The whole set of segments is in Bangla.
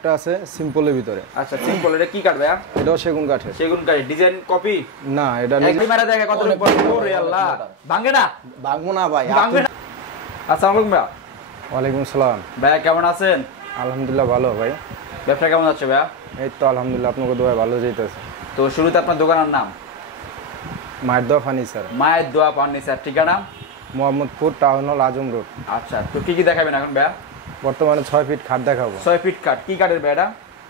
একটা আছে সিম্পলের ভিতরে। আচ্ছা সিম্পল, এটা কি কাঠ ভাইয়া? এটাও সেগুন কাঠের। সেগুন কাঠ, ডিজাইন কপি না, এটা একই মারা দেখে কত ওরে আল্লাহ, ভাঙে না? ভাঙবো না ভাই, ভাঙবে না। আসসালামু আলাইকুম ভাইয়া। ওয়ালাইকুম সালাম। ভাইয়া কেমন আছেন? আলহামদুলিল্লাহ ভালো ভাই। ব্যবসা কেমন যাচ্ছে ভাইয়া? এই তো আলহামদুলিল্লাহ, আপনাকে দোয়া ভালো যাইতেছে। তো শুরুতে আপনার দোকানের নাম? মায়ের দোয়া ফার্নিচার। মায়ের দোয়া ফার্নিচার, ঠিকানা? মোহাম্মদপুর টাউন হল, আজম রোড। আচ্ছা, তো কি কি দেখাবেন এখন ভাইয়া? বর্তমানে 6 ফিট খাট দেখাবো। 6 ফিট কাঠ, কি কাঠের ভাইয়া?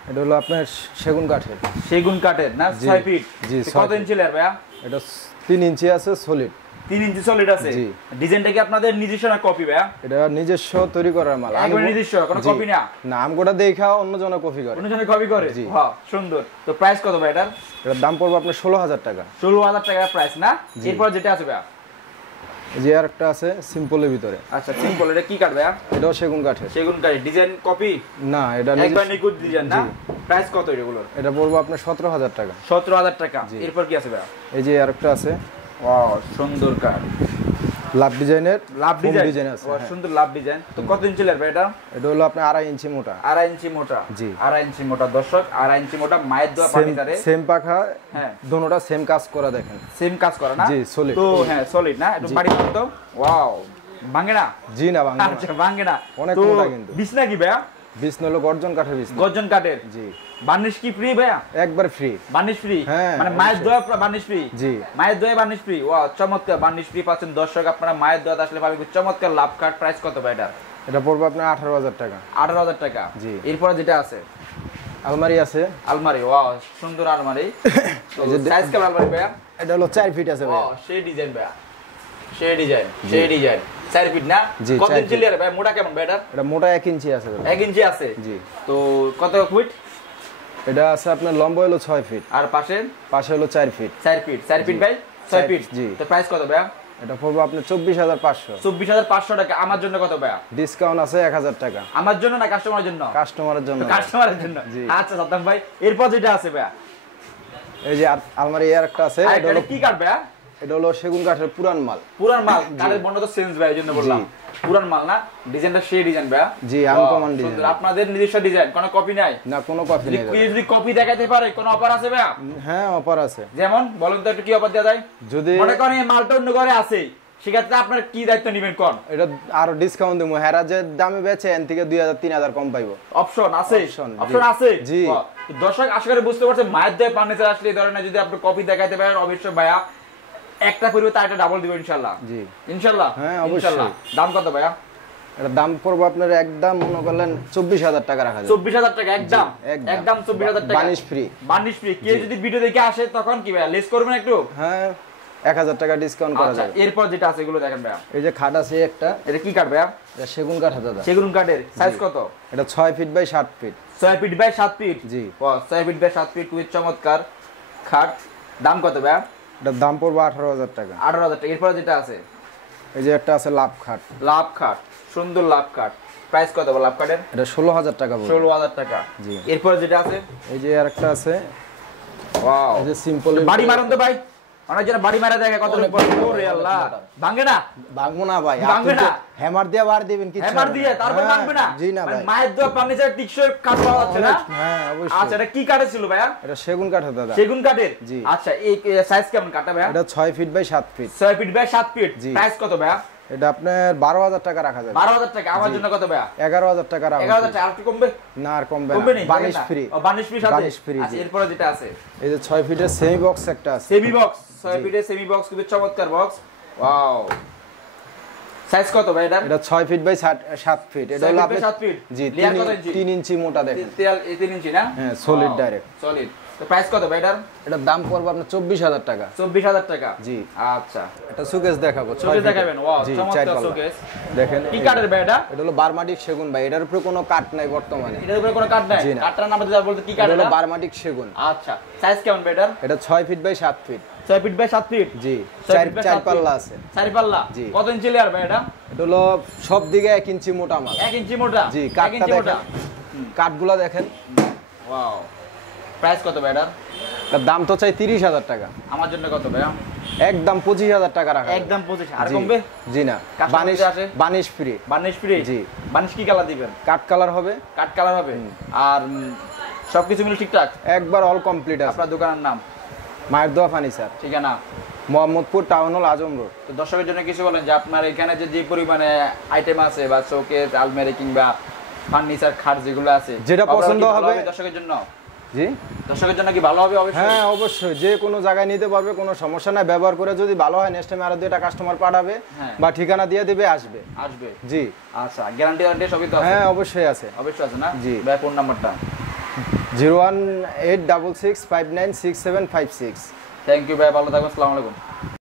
এটা হলো আপনার সেগুন কাঠের। সেগুন কাঠের না? 6 ফিট। জি। কত ইঞ্চি লেয়ার ভাইয়া? এটা 3 ইঞ্চি আছে সলিড। 3 ইঞ্চি সলিড আছে। জি। ডিজাইনটা কি আপনাদের নিজস্ব না কপি ভাইয়া? এটা নিজস্ব তৈরি করার মাল। একবার নিজস্ব, কোনো কপি না? না, আমগোটা দেখা অন্য জনে কপি করে। অন্য জনে কপি করে? জি। হ্যাঁ, সুন্দর। তো প্রাইস কত ভাই এটার? এটার দাম পড়বে আপনার 16,000 টাকা। 16,000 টাকা প্রাইস না? এরপর যেটা আছে ভাইয়া? এই যে আরেকটা আছে সিম্পলের ভিতরে। আচ্ছা সিম্পল, এটা কি কাঠ ভাইয়া? এটাও সেগুন কাঠের। সেগুন কাঠ, ডিজাইন কপি? না, এটা একবার নিখুঁত ডিজাইন না? প্রাইস কত এগুলোর? এটা পড়বে আপনার 17,000 টাকা। 17,000 টাকা। এরপর কি আছে ভাইয়া? এই যে আরেকটা আছে ওয়াও, সুন্দর কাঠ, লাভ ডিজাইনের। লাভ ডিজাইন আছে। ওয়াও, সুন্দর লাভ ডিজাইন। তো কত ইঞ্চি লেয়ার ভাই এটা? এটা হলো আপনার 2.5 ইঞ্চি মোটা। 2.5 ইঞ্চি মোটা। জি। 2.5 ইঞ্চি মোটা দর্শক, 2.5 ইঞ্চি মোটা মায়ের দোয়া ফার্নিচারে। সেম পাখা। হ্যাঁ, দোনোটা সেম কাজ করা, দেখেন সেম কাজ করে না? জি, সলিড। তো হ্যাঁ সলিড না? একটু বাড়ি করো তো। ওয়াও, ভাঙে না? জি না, ভাঙবে না। আচ্ছা, ভাঙে না। অনেক তো মোটা কিন্তু। বিছনা কি ভাইয়া? বিছনা হলো গর্জন কাঠের বিছনা। গর্জন কাঠের। জি। বার্নিশ কি ফ্রি ভাইয়া? একবার ফ্রি। Varnish free? হ্যাঁ, মানে মায়ের দোয়া বার্নিশ ফ্রি? জি। মায়ের দোয়া বার্নিশ ফ্রি। ওয়াও, চমৎকার বার্নিশ ফ্রি পাচ্ছেন দর্শক। আপনারা মায়ের দোয়া আসলে পাবেন চমৎকার লাভ কাঠ। প্রাইস কত ভাই এটা? এটা পড়বে আপনার 18,000 টাকা। 18,000 টাকা। জি। এরপরে যেটা আছে? আলমারি আছে। আলমারি, ওয়াও সুন্দর আলমারি। তো সাইজ কেমন আলমারি ভাইয়া? এটা হলো 4 ফিট আছে ভাই। ওয়াও, সেই ডিজাইন ভাইয়া, সেই ডিজাইন, সেই ডিজাইন। 4 ফিট না? জি, কত 4 ইঞ্চি লেয়ার ভাই? মোটা কেমন ভাই এটা? এটা মোটা 1 ইঞ্চি আছে ভাই। 1 ইঞ্চি আছে। জি। তো কত ফিট? এটা আছে আপনার লম্বা হলো 6 ফিট। আর পাশে? পাশে হলো 4 feet. 4 feet. 4 feet by 6 feet. জি। তো প্রাইস কত ভাইয়া? এটা পড়বে আপনার 24,500। 24,500 টাকা। আমার জন্য কত ভাইয়া? ডিসকাউন্ট আছে 1,000 টাকা। আমার জন্য না কাস্টমারের জন্য? কাস্টমারের জন্য। কাস্টমারের জন্য। জি। আচ্ছা সাদ্দাম ভাই, এরপর যেটা আছে ভাইয়া? এই যে আলমারি একটা আছে। এটা হলো কি কাঠ ভাইয়া? এটা হলো সেগুন কাঠের পুরান মাল। পুরান মাল? কাঠের বর্ণ তো চেঞ্জ ভাই, এজন্য বললাম পুরান মাল না? ডিজাইনটা সেই ডিজাইন ভাইয়া? জি, আনকমন ডিজাইন। সুন্দর। আপনাদের নিজস্ব ডিজাইন, কোনো কপি নাই? না, কোনো কপি নেই। যদি কপি দেখাতে পারে কোনো অফার আছে ভাইয়া? হ্যাঁ, অফার আছে। যেমন বলেন তো একটু, কি অফার দেওয়া যায়? যদি মনে করেন এই মালটা অন্য ঘরে আছে, সেক্ষেত্রে আপনার কি দায়িত্ব নেবেন কোন? এটা আরো ডিসকাউন্ট দেবো। হেরা যে দামে বেচে এন থেকে 2,000 3,000 কম পাইবো। অপশন আছে? অপশন আছে। জি। দর্শক আশা করি বুঝতে পারছেন, মায়ের দোয়া ফার্নিচার আসলে এই ধরনের যদি আপনি কপি দেখাতে পারেন, অবশ্যই ভাইয়া একটা পরিবর্তে আরেকটা ডাবল দিবেন ইনশাআল্লাহ। জি, ইনশাআল্লাহ। হ্যাঁ, অবশ্যই। ইনশাআল্লাহ। দাম কত ভাইয়া? এটা দাম পড়বে আপনার একদম মনে করলেন 24,000 টাকা রাখা যাবে। 24,000 টাকা একদম? একদম 24,000 টাকা। Varnish free. Varnish free. কেউ যদি ভিডিও দেখে আসে তখন কি ভাইয়া লেস করবেন একটু? হ্যাঁ, 1,000 টাকা ডিসকাউন্ট করা আচ্ছা, যাবে। এরপর যেটা আছে এগুলো দেখেন ভাইয়া। এই যে খাট আছে একটা। এটা কি কাঠ ভাইয়া? এটা সেগুন কাঠ দাদা। সেগুন কাঠের। সাইজ কত? এটা 6 feet by 7 feet. 6 feet by 7 feet. জি। ও 6 ফিট বাই 7 ফিট, খুবই চমৎকার খাট। দাম কত ভাইয়া? এটার দাম পড়বে 18,000 টাকা। 18,000 টাকা। এরপর যেটা আছে? এই যে একটা আছে লাভ খাট। লাভ খাট, সুন্দর লাভ খাট। প্রাইস কত লাভ খাটের? এটা 16,000 টাকা পড়বে। 16,000 টাকা। জি। এরপর যেটা আছে? এই যে আরেকটা আছে। ওয়াও, এই যে সিম্পল। বাড়ি মারুন তো ভাই, অনেক জন বাড়ি মারা দেখে কত ওরে আল্লাহ, ভাঙে না? ভাঙবো না ভাই। ভাঙবে না? হ্যামার দিয়ে বার দিবেন কিছু। হ্যামার দিয়ে তারপর ভাঙবে না? জি না ভাই। মায়ের দোয়া ফার্নিচার টিকসই কাঠ পাওয়া যাচ্ছে না? হ্যাঁ, অবশ্যই। আচ্ছা, এটা কি কাঠের ছিল ভাইয়া? এটা সেগুন কাঠের দাদা। সেগুন কাঠের। জি। আচ্ছা, এই সাইজ কেমন কাঠটা ভাইয়া? এটা 6 feet by 7 feet. 6 feet by 7 feet. জি। প্রাইস কত ভাইয়া? এটা আপনার 12,000 টাকা রাখা যাবে। 12,000 টাকা। আমার জন্য কত ভাইয়া? 11,000 টাকা রাখা 11,000 টাকা। আর কি কমবে? না, আর কমবে কমবে না। না? Varnish free. ও বানিশ ফ্রি সাথে? Varnish free. আচ্ছা, এরপরে যেটা আছে? এই যে 6 ফিটের সেমি বক্স একটা আছে। Semi box. 6 ফিটের সেমি বক্স, খুবই চমৎকার বক্স। ওয়াও, সাইজ কত ভাই এটা? এটা 6 ফিট বাই 7 ফিট। এটা হলো আপনার 7 ফিট। জি, লেয়ার কত ইঞ্চি? 3 ইঞ্চি মোটা দেখেন। 3 ইঞ্চি না? হ্যাঁ, সলিড ডাইরেক্ট। সলিড। তো প্রাইস কত ভাই এটার? এটার দাম পড়বে আপনার 24,000 টাকা। 24,000 টাকা। জি। আচ্ছা, এটা শোকেস দেখাবো। শোকেস দেখাবেন। ওয়াও, জি, চমৎকার 4 পাল্লা। শোকেস। দেখেন কি কাঠের ভাই এটা? এটা হলো বারমাটিক সেগুন ভাই। এটার উপরে কোনো কাট নাই বর্তমানে। এটার উপরে কোনো কাঠ নাই? জি না। কাঠটার নাম বলতে কি কাঠ এটা হলো এটা? বারমাটিক সেগুন। আচ্ছা, সাইজ কেমন ভাই এটার? এটা 6 feet by 7 feet. 6 feet by 7 feet. জি। 6 ফিট বাই 4 7 পাল্লা আছে। 4 পাল্লা। জি। কত ইঞ্চি লেয়ার ভাই এটা? এটা হলো সব দিকে 1 ইঞ্চি মোটা মাল। 1 ইঞ্চি মোটা। জি, 1 কাঠটা ইঞ্চি মোটা। দেখেন। কাঠগুলা দেখেন। ওয়াও, প্রাইস কত ভাই এটার? তার দাম তো চাই 30,000 টাকা। আমার জন্য কত ভাইয়া? একদম 25,000 টাকা রাখা একদম 25 আর জি। কমবে? জি না, Customer বানিশ যদি আসে? Varnish free, varnish free? জি। বার্নিশ কি কালার দিবেন? কাট কালার হবে, কাট কালার হবে। আর সবকিছু মিলে ঠিকঠাক? একবার অল কমপ্লিট আছে। আপনার দোকানের নাম, মায়ের দোয়া ফার্নিচার, ঠিকানা? মোহাম্মদপুর টাউন হল, আজম রোড। তো দর্শকের জন্য কিছু বলেন যে আপনার এখানে যে পরিমাণে আইটেম আছে বা শোকেস, আলমারি কিংবা ফার্নিচার, খাট যেগুলো আছে, যেটা ওগুলো পছন্দ কি ভালো হবে দর্শকের জন্য? জি দর্শকের জন্য কি ভালো হবে? অবশ্যই। হ্যাঁ অবশ্যই, যে কোনো জায়গায় নিতে পারবে, কোনো সমস্যা নাই। ব্যবহার করে যদি ভালো হয় নেক্সট টাইম আরো 2টা কাস্টমার পাঠাবে হ্যাঁ। বা ঠিকানা দিয়ে দিবে, আসবে। আসবে। জি আচ্ছা, গ্যারান্টি ওয়ারেন্টি সবই তো আছে? হ্যাঁ অবশ্যই আছে। অবশ্যই আছে না? জি। ভাই ফোন নাম্বারটা? 01866596756। থ্যাংক ইউ ভাই, ভালো থাকবেন, আসসালামু আলাইকুম।